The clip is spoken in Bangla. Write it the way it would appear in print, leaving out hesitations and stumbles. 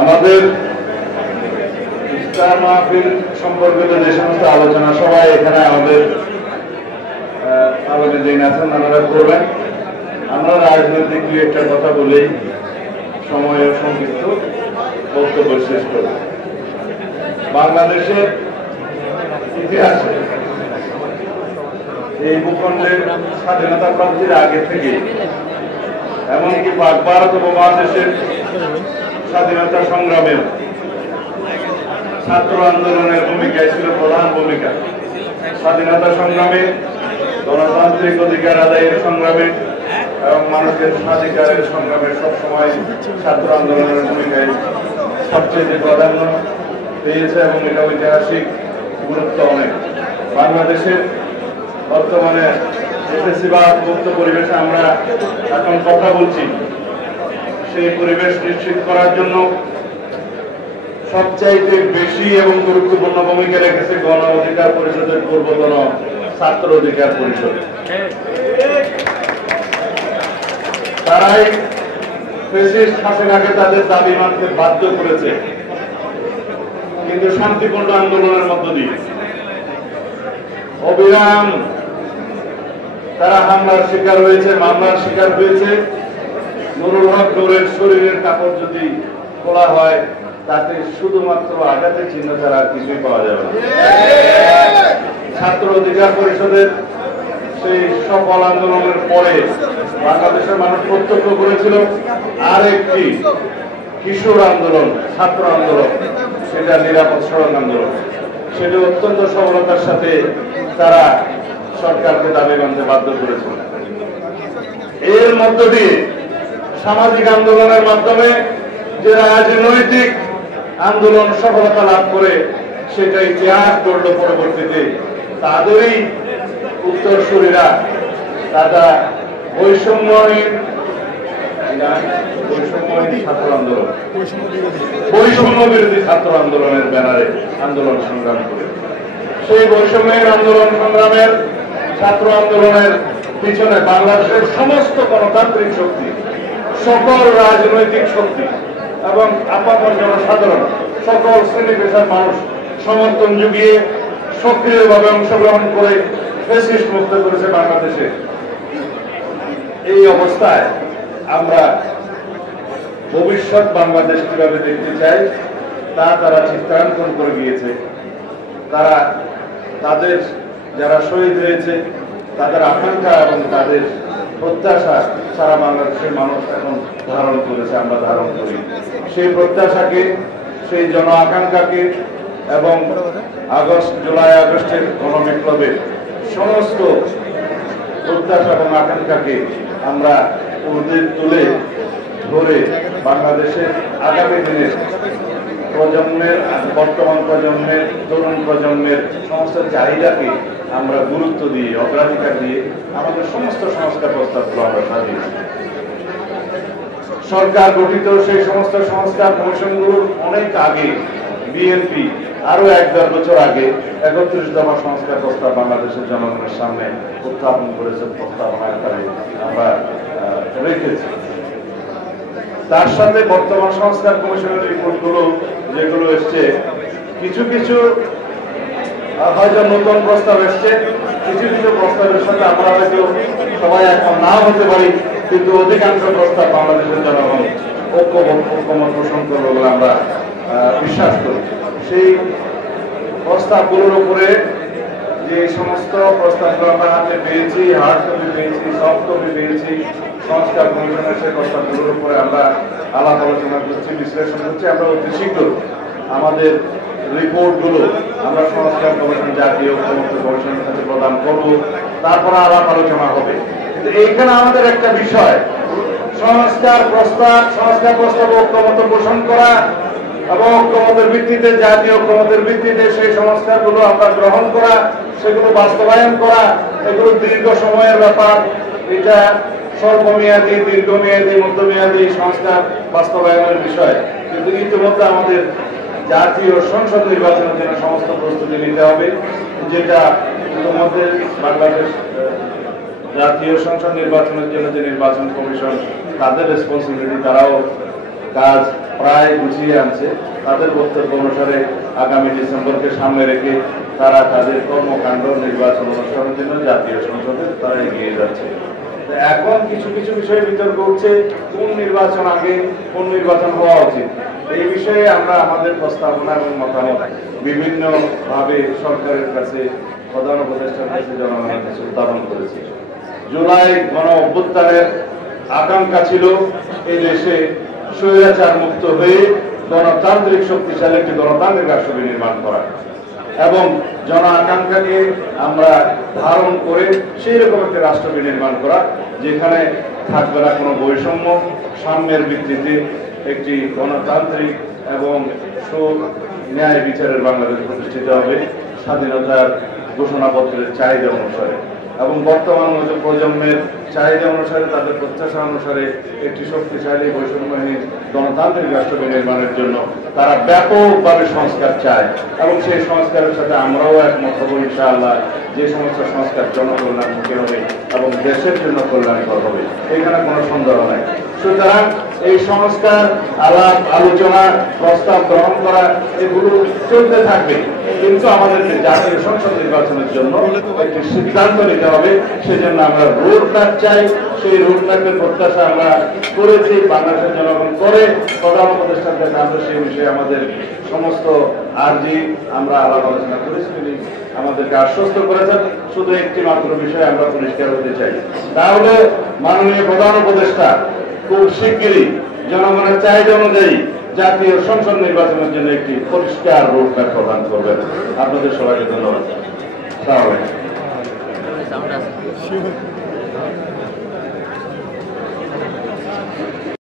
আমাদের ইফতার মাহফিল সম্পর্কিত যে সমস্ত আলোচনা সবাই এখানে আমাদের আলোচনা দিন আছেন আপনারা করবেন। আমরা রাজনৈতিক দুই একটা কথা বলেই সময় সংক্ষিপ্ত বক্তব্য শেষ করব। বাংলাদেশের ইতিহাসে এই ভূখণ্ডের স্বাধীনতা প্রাপ্তির আগে থেকে এমনকি পাক ভারত উপমহাদেশের স্বাধীনতা সংগ্রামের ছাত্র আন্দোলনের ভূমিকায় ছিল প্রধান ভূমিকা। স্বাধীনতা সংগ্রামে, গণতান্ত্রিক অধিকার আদায়ের সংগ্রামে এবং মানুষের স্বাধিকারের সংগ্রামে সবসময় ছাত্র আন্দোলনের ভূমিকায় সবচেয়ে প্রাধান্য পেয়েছে এবং এটা ঐতিহাসিক গুরুত্ব অনেক। বাংলাদেশের বর্তমানে এসএসসিবাদ মুক্ত পরিবেশে আমরা এখন কথা বলছি, সেই পরিবেশ নিশ্চিত করার জন্য সবচাইতে বেশি এবং গুরুত্বপূর্ণ ভূমিকা রেখেছে গণ অধিকার পরিষদের পূর্বতন ছাত্র অধিকার পরিষদ। তারাই ফ্যাসিস্ট হাসিনাকে তাদের দাবি মানতে বাধ্য করেছে, কিন্তু শান্তিপূর্ণ আন্দোলনের মধ্য দিয়ে অবিরাম তারা হামলার শিকার হয়েছে, মামলার শিকার হয়েছে। নুরুল হক নূরের শরীরের কাপড় যদি খোলা হয় তাতে শুধুমাত্র আঘাতের চিহ্ন ছাড়া আর কিছুই পাওয়া যাবে না। ছাত্র অধিকার পরিষদের সেই সফল আন্দোলনের পরে বাংলাদেশের মানুষ প্রত্যক্ষ করেছিল আরেকটি কিশোর আন্দোলন, ছাত্র আন্দোলন, সেটা নিরাপদ সড়ক আন্দোলন। সেটা অত্যন্ত সফলতার সাথে তারা সরকারকে দাবি মানতে বাধ্য করেছিল। এর মধ্য দিয়ে সামাজিক আন্দোলনের মাধ্যমে যে রাজনৈতিক আন্দোলন সফলতা লাভ করে সেটা ইতিহাস গড়ল পরবর্তীতে তাদেরই উত্তরসূরিরা তারা বৈষম্যহীন ছাত্র আন্দোলন, বৈষম্য বিরোধী ছাত্র আন্দোলনের ব্যানারে আন্দোলন সংগ্রাম করে সেই বৈষম্যের আন্দোলন সংগ্রামের ছাত্র আন্দোলনের পিছনে বাংলাদেশের সমস্ত গণতান্ত্রিক শক্তি, সকল রাজনৈতিক শক্তি এবং আপামর জনসাধারণ, সকল শ্রেণী পেশার মানুষ সমর্থন জুগিয়ে সক্রিয়ভাবে অংশগ্রহণ করে ফ্যাসিস্ট মুক্ত করেছে বাংলাদেশে। এই অবস্থায় আমরা ভবিষ্যৎ বাংলাদেশ কিভাবে দেখতে চাই তা তারা চিত্রাঙ্কন করে গিয়েছে। তারা তাদের যারা শহীদ হয়েছে তাদের আকাঙ্ক্ষা এবং তাদের প্রত্যাশা সারা বাংলাদেশের মানুষ এখন ধারণ করেছে, আমরা ধারণ করি। সেই প্রত্যাশাকে, সেই জন আকাঙ্ক্ষাকে এবং জুলাই আগস্টের গণবিপ্লবের সমস্ত প্রত্যাশা এবং আকাঙ্ক্ষাকে আমরা তুলে ধরে বাংলাদেশের আগামী দিনের প্রজন্মের, বর্তমান প্রজন্মের, তরুণ প্রজন্মের সমস্ত চাহিদাকে আমরা গুরুত্ব দিয়ে, অগ্রাধিকার দিয়ে আমাদের সমস্ত সংস্কার প্রস্তাবগুলো আমরা সাজিয়েছি। সরকার গঠিত সেই সমস্ত সংস্কার কমিশনগুলোর অনেক আগে বিএনপি আরো 1-1.5 বছর আগে 31তম সংস্কার প্রস্তাব বাংলাদেশের জনগণের সামনে উত্থাপন করেছে, প্রস্তাবনা আকারে আমরা রেখেছি। তার সাথে বর্তমান সংস্কার কমিশনের রিপোর্টগুলো যেগুলো এসছে, কিছু কিছু হয়তো নতুন প্রস্তাব এসছে, কিছু কিছু প্রস্তাবের সাথে আমরা হয়তো সবাই এখন নাও হতে পারি, কিন্তু অধিকাংশ প্রস্তাব বাংলাদেশের জনগণ ঐক্যমত পোষণ করবে বলে আমরা বিশ্বাস করি। সেই প্রস্তাবগুলোর উপরে যে সমস্ত প্রস্তাবগুলো আমরা হাতে পেয়েছি, হার্ড কপি পেয়েছি, সফট কপি পেয়েছি, সংস্কার কমিশনের সেই প্রস্তাবগুলোর উপরে আমরা আলাপ আলোচনা করছি, বিশ্লেষণ করছি। আমরা অতি শীঘ্র আমাদের রিপোর্টগুলো আমরা সংস্কার কমিশন, জাতীয় ঐক্যমত্য কমিশনের কাছে প্রদান করব, তারপরে আলাপ আলোচনা হবে। কিন্তু এইখানে আমাদের একটা বিষয়, সংস্কার প্রস্তাব ঐক্যমত্য পোষণ করা এবং ঐক্যমতের ভিত্তিতে, জাতীয় ঐক্যমতের ভিত্তিতে সেই সংস্কারগুলো আমরা গ্রহণ করা, সেগুলো বাস্তবায়ন করা, এগুলো দীর্ঘ সময়ের ব্যাপার। এটা স্বল্পমেয়াদী, দীর্ঘমেয়াদী, মধ্যমেয়াদী সংস্কার বাস্তবায়নের বিষয়। কিন্তু ইতিমধ্যে আমাদের জাতীয় সংসদ নির্বাচনের জন্য সমস্ত প্রস্তুতি নিতে হবে, যেটা ইতিমধ্যে বাংলাদেশ জাতীয় সংসদ নির্বাচনের জন্য যে নির্বাচন কমিশন, তাদের রেসপন্সিবিলিটি, তারাও কাজ প্রায় গুছিয়ে আনছে। তাদের বক্তব্য অনুসারে আগামী ডিসেম্বরকে সামনে রেখে তারা তাদের কর্মকাণ্ড নির্বাচন অনুষ্ঠানের জন্য জাতীয় সংসদে তারা এগিয়ে যাচ্ছে। এখন কিছু কিছু বিষয়ে বিতর্ক উঠছে, কোন নির্বাচন আগে, কোন নির্বাচন হওয়া উচিত। এই বিষয়ে আমরা আমাদের প্রস্তাবনা এবং মতামত বিভিন্ন ভাবে সরকারের কাছে, প্রধান উপদেষ্টার কাছে, জনগণের কাছে উত্থাপন করেছি। জুলাই গণ অভ্যুত্থানের আকাঙ্ক্ষা ছিল এই দেশে স্বৈরাচার মুক্ত হয়ে গণতান্ত্রিক শক্তিশালী একটি গণতান্ত্রিক রাষ্ট্র নির্মাণ করা এবং জন আকাঙ্ক্ষাকে আমরা ধারণ করে সেই রকম একটি রাষ্ট্র নির্মাণ করা, যেখানে থাকবে না কোনো বৈষম্য, সাম্যের ভিত্তিতে একটি গণতান্ত্রিক এবং ন্যায় বিচারের বাংলাদেশ প্রতিষ্ঠিত হবে স্বাধীনতার ঘোষণাপত্রের চাহিদা অনুসারে এবং বর্তমান প্রজন্মের চাহিদা অনুসারে, তাদের প্রত্যাশা অনুসারে একটি শক্তিশালী বৈষম্যহীন গণতান্ত্রিক রাষ্ট্র নির্মাণের জন্য তারা ব্যাপকভাবে সংস্কার চায় এবং সেই সংস্কারের সাথে আমরাও একমত হব ইনশাআল্লাহ, যে সমস্ত সংস্কার জনকল্যাণমুখী হবে এবং দেশের জন্য কল্যাণকর হবে, এখানে কোনো সন্দেহ নাই। সুতরাং এই সংস্কার আলাপ আলোচনা প্রস্তাব গ্রহণ করা এগুলো চলতে থাকবে, কিন্তু আমাদেরকে জাতীয় সংসদ নির্বাচনের জন্য একটি সিদ্ধান্ত নিতে হবে। সেজন্য আমরা রোড ম্যাপ চাই, সেই রোড ম্যাপের প্রত্যাশা আমরা করেছি, বাংলাদেশের জনগণ করে। প্রধান উপদেষ্টার কাছে আমরা সেই বিষয়ে আমাদের সমস্ত আর্জি আমরা আলাপ আলোচনা করেছি, তিনি আমাদেরকে আশ্বস্ত করেছেন। শুধু একটি মাত্র বিষয়ে আমরা পরিষ্কার হতে চাই, তাহলে মাননীয় প্রধান উপদেষ্টা খুব শিগগিরই জনগণের চাহিদা অনুযায়ী জাতীয় সংসদ নির্বাচনের জন্য একটি পরিষ্কার রোডম্যাপ প্রদান করবেন। আপনাদের সবাইকে ধন্যবাদ।